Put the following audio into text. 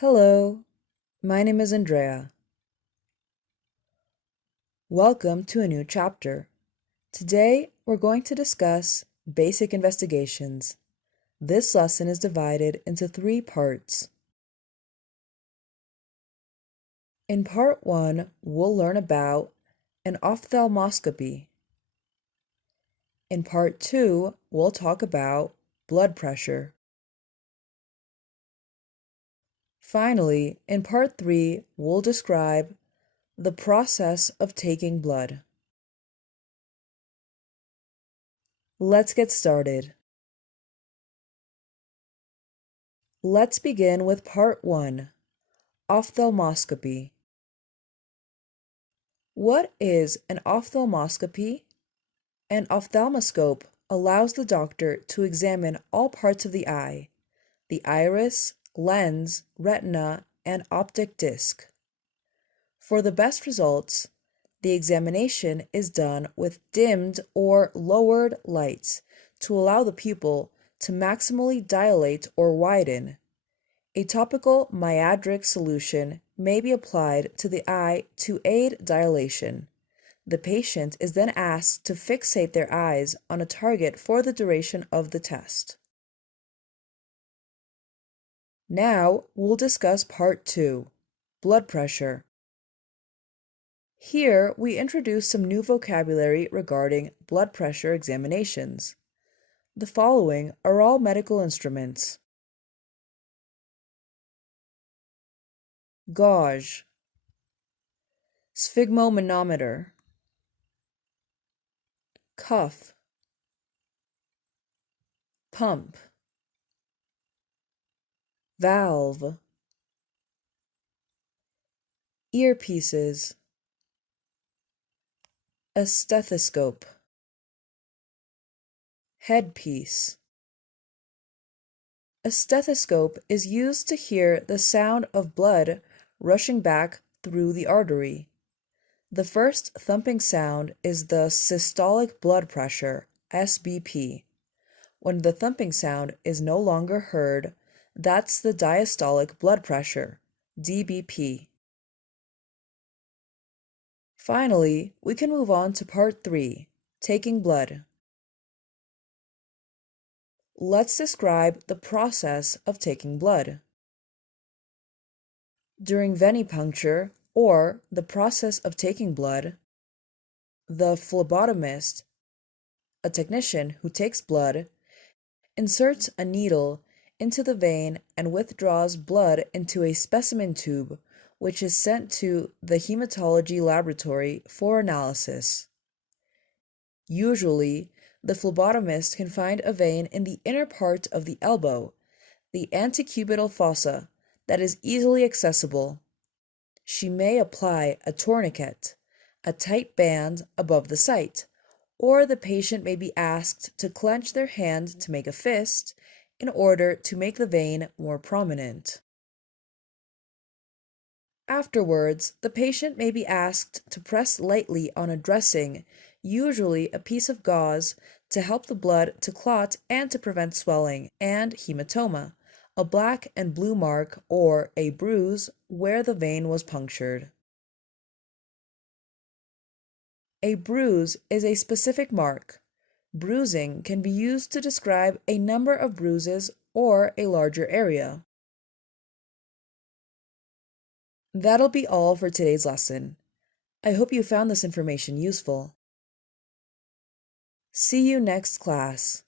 Hello, my name is Andrea. Welcome to a new chapter. Today, we're going to discuss basic investigations. This lesson is divided into 3 parts. In part 1, we'll learn about an ophthalmoscopy. In part 2, we'll talk about blood pressure. Finally, in part 3, we'll describe the process of taking blood. Let's get started. Let's begin with part 1, ophthalmoscopy. What is an ophthalmoscopy? An ophthalmoscope allows the doctor to examine all parts of the eye, the iris, lens, retina, and optic disc. For the best results, the examination is done with dimmed or lowered lights to allow the pupil to maximally dilate or widen. A topical myadric solution may be applied to the eye to aid dilation. The patient is then asked to fixate their eyes on a target for the duration of the test. Now we'll discuss part 2, blood pressure. Here we introduce some new vocabulary regarding blood pressure examinations. The following are all medical instruments: gauge, sphygmomanometer, cuff, pump, valve, earpieces, a stethoscope, headpiece. A stethoscope is used to hear the sound of blood rushing back through the artery. The first thumping sound is the systolic blood pressure, SBP. When the thumping sound is no longer heard, that's the diastolic blood pressure, DBP. Finally, we can move on to part 3, taking blood. Let's describe the process of taking blood. During venipuncture, or the process of taking blood, the phlebotomist, a technician who takes blood, inserts a needle into the vein and withdraws blood into a specimen tube, which is sent to the hematology laboratory for analysis. Usually, the phlebotomist can find a vein in the inner part of the elbow, the antecubital fossa, that is easily accessible. She may apply a tourniquet, a tight band above the site, or the patient may be asked to clench their hand to make a fist in order to make the vein more prominent. Afterwards, the patient may be asked to press lightly on a dressing, usually a piece of gauze, to help the blood to clot and to prevent swelling, and hematoma, a black and blue mark or a bruise where the vein was punctured. A bruise is a specific mark. Bruising can be used to describe a number of bruises or a larger area. That'll be all for today's lesson. I hope you found this information useful. See you next class.